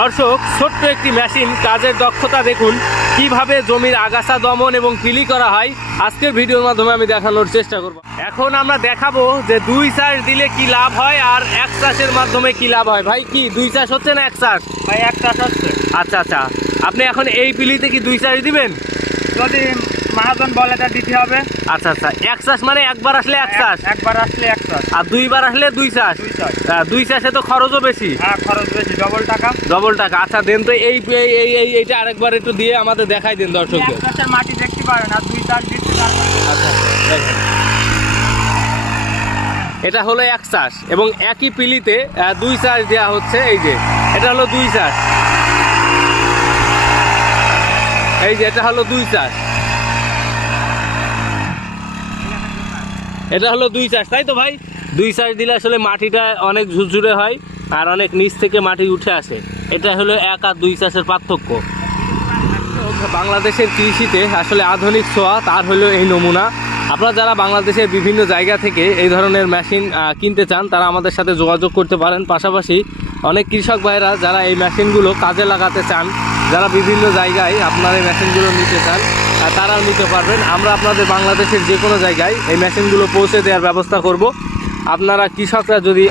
দর্শক, ছোট্ট একটি মেশিন, কাজের দক্ষতা দেখুন, কিভাবে জমির আগাছা দমন এবং পিলি করা হয় আজকের ভিডিওর মাধ্যমে আমি দেখানোর চেষ্টা করব। এখন আমরা দেখাবো যে 2 চাষ দিলে কি লাভ হয় আর 1 চাষের মাধ্যমে কি লাভ হয়। ভাই কি 2 চাষ হচ্ছে না 1 চাষ? ভাই 1 চাষ হচ্ছে। আচ্ছা আচ্ছা, আপনি এখন এই পিলিতে কি 2 চাষ দিবেন? যদি মহাজন বলে তা দিতে হবে। আচ্ছা আচ্ছা, 1 চাষ মানে একবার আসলে 1 চাষ, একবার আসলে 1 চাষ, আর 2 বার আসলে 2 চাষ। 2 চাষ। 2 চাষে তো খরচও বেশি। হ্যাঁ, খরচ বেশি, ডবল টাকা। ডবল টাকা। আচ্ছা দেন তো এইটা আরেকবার একটু দিয়ে আমাদের দেখাই দেন দর্শকদের। 1 চাষের মাটি দেখতে পারেন আর 2 চাষ দিতে পারবেন। আচ্ছা দেখেন, এটা হলো 1 চাষ এবং একই পিলিতে 2 চাষ দেওয়া হচ্ছে। এই যে এটা হলো 2 চাষ, এই যে এটা হলো 2 চাষ, এটা হলো 2 চাষ, তাই তো ভাই? 2 চাষ দিলে আসলে মাটিটা অনেক ঝুরঝুরে হয় আর অনেক নিচ থেকে মাটি উঠে আসে। এটা হলো 1 আর 2 চাষের পার্থক্য। বাংলাদেশের কৃষিতে আসলে আধুনিক ছোঁয়া, তার হলো এই নমুনা। আপনারা যারা বাংলাদেশের বিভিন্ন জায়গা থেকে এই ধরনের মেশিন কিনতে চান, তারা আমাদের সাথে যোগাযোগ করতে পারেন। পাশাপাশি অনেক কৃষক ভাইরা যারা এই মেশিনগুলো কাজে লাগাতে চান, যারা বিভিন্ন জায়গায় আপনার এই মেশিনগুলো নিতে চান, তারাও নিতে পারবেন। আমরা আপনাদের বাংলাদেশের যে কোনো জায়গায় এই মেশিনগুলো পৌঁছে দেওয়ার ব্যবস্থা করব। আপনারা কৃষকরা যদি